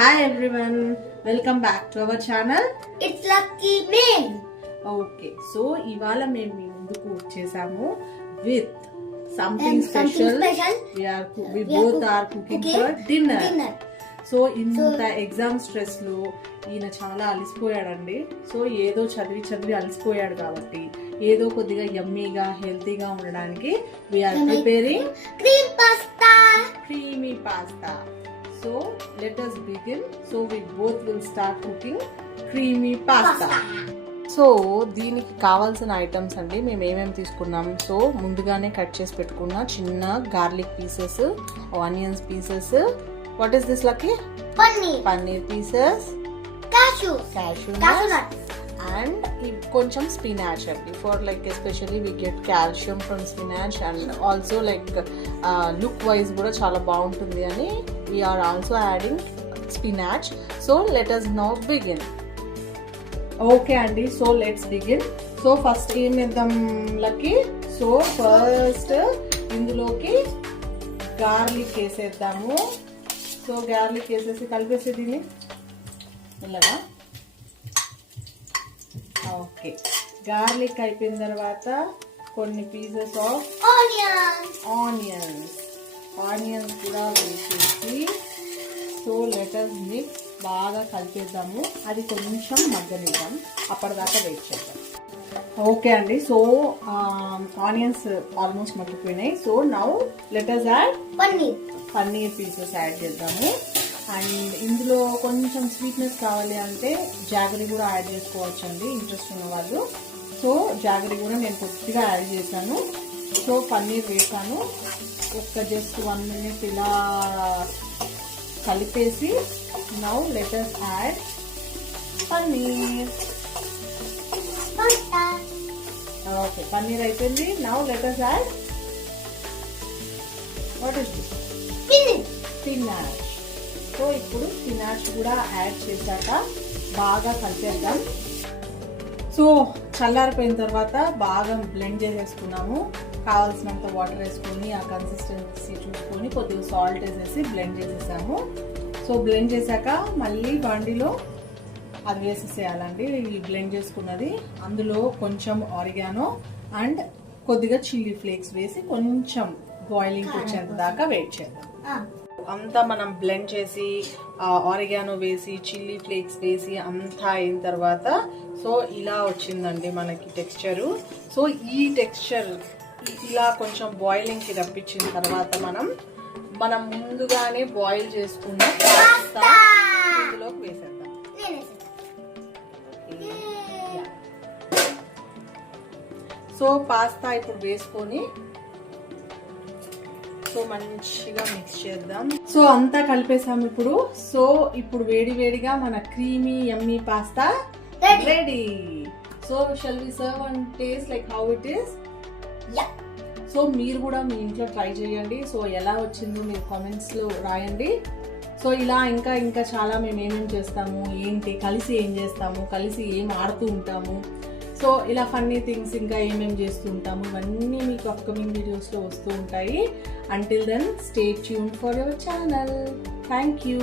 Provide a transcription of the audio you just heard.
Hi everyone, welcome back to our channel. It's Lucky Main. Okay, so ఇవాళ మేము మీ ముందుకు వచ్చేసాము with something special. We both are cooking for dinner. So ఇంత exam stress లో ఈయన చాలా అలసిపోయాడండి. సో ఏదో చదివి అలసిపోయాడు కాబట్టి ఏదో కొద్దిగా యమ్మీగా హెల్తీగా ఉండడానికి we're preparing creamy pasta. So let us begin. So we both will start cooking creamy pasta. So దీనికి కావాల్సిన ఐటమ్స్ అండి మేము ఏమేమి తీసుకున్నాం. సో ముందుగానే కట్ చేసి పెట్టుకున్న చిన్న garlic pieces, onions pieces. What is this Lucky? Paneer pieces, cashew nuts and కొంచెం స్పినాచ్ అండి. For like especially we get calcium from spinach and also like look wise కూడా చాలా బాగుంటుంది అని we're also adding spinach. So let us now begin. Okay అండి, so let's begin. So first ఏం వేద్దాం Lucky? So first ఇందులోకి garlic వేసేద్దాము. So garlic వేసేసి కలిపేసి దీన్ని ఇలాగా. ఓకే, గార్లిక్ అయిపోయిన తర్వాత కొన్ని పీసెస్ ఆఫ్ ఆనియన్స్ కూడా వేసేసి సో లెటర్ మిక్స్ బాగా కలిపేద్దాము. అది కొంచెం మగ్గనిద్దాం, అప్పటిదాకా వెయిట్ చేద్దాం. ఓకే అండి, సో ఆనియన్స్ ఆల్మోస్ట్ మగ్గిపోయినాయి. So now let us add paneer pieces add చేద్దాము. అండ్ ఇందులో కొంచెం స్వీట్నెస్ కావాలి అంటే జాగరీ కూడా యాడ్ చేసుకోవచ్చు అండి, ఇంట్రెస్ట్ ఉన్న వాళ్ళు. సో జాగరీ కూడా నేను కొద్దిగా యాడ్ చేశాను. సో పన్నీర్ వేసాను. ఒక్క జస్ట్ 1 minute ఇలా కలిపేసి now let us add paneer. Okay, paneer అయిపోయింది. Now let us add what is this? Spinach. So ఇప్పుడు స్పినాచ్ కూడా యాడ్ చేశాక బాగా కలిపేద్దాం. సో చల్లారిపోయిన తర్వాత బాగా బ్లెండ్ చేసేసుకున్నాము. కావాల్సినంత వాటర్ వేసుకొని ఆ కన్సిస్టెన్సీ చూసుకొని కొద్దిగా సాల్ట్ వేసేసి బ్లెండ్ చేసేసాము. సో బ్లెండ్ చేశాక మళ్ళీ బండిలో అది వేసేసేయాలండి. ఈ బ్లెండ్ చేసుకున్నది అందులో కొంచెం ఆరిగానో అండ్ కొద్దిగా చిల్లీ ఫ్లేక్స్ వేసి కొంచెం బాయిలింగ్ వచ్చేంత దాకా వెయిట్ చేద్దాం. అంతా మనం బ్లెండ్ చేసి ఆరిగానో వేసి చిల్లీ ఫ్లేక్స్ వేసి అంతా అయిన తర్వాత సో ఇలా వచ్చిందండి మనకి టెక్స్చరు. సో ఈ టెక్స్చర్ ఇలా కొంచెం బాయిలింగ్కి రప్పించిన తర్వాత మనం ముందుగానే బాయిల్ చేసుకున్న పాస్తా ఇందులోకి వేసేద్దాం. సో పాస్తా ఇప్పుడు వేసుకొని సో మంచిగా మిక్స్ చేద్దాం. సో అంతా కలిపేసాము ఇప్పుడు. సో ఇప్పుడు వేడిగా మన creamy yummy pasta ready. So shall we serve and taste like how it is? So మీరు కూడా మీ ఇంట్లో ట్రై చేయండి. సో ఎలా వచ్చిందో మీరు కామెంట్స్ లో రాయండి. సో ఇలా ఇంకా చాలా మేము ఏమేమి చేస్తాము, ఏంటి కలిసి ఏం చేస్తాము, కలిసి ఏం ఆడుతూ ఉంటాము, సో ఇలా ఫన్నీ థింగ్స్ ఇంకా ఏమేమి చేస్తూ ఉంటాము, ఇవన్నీ మీకు అప్కమింగ్ వీడియోస్లో వస్తూ ఉంటాయి. Until then stay tuned for your channel. Thank you.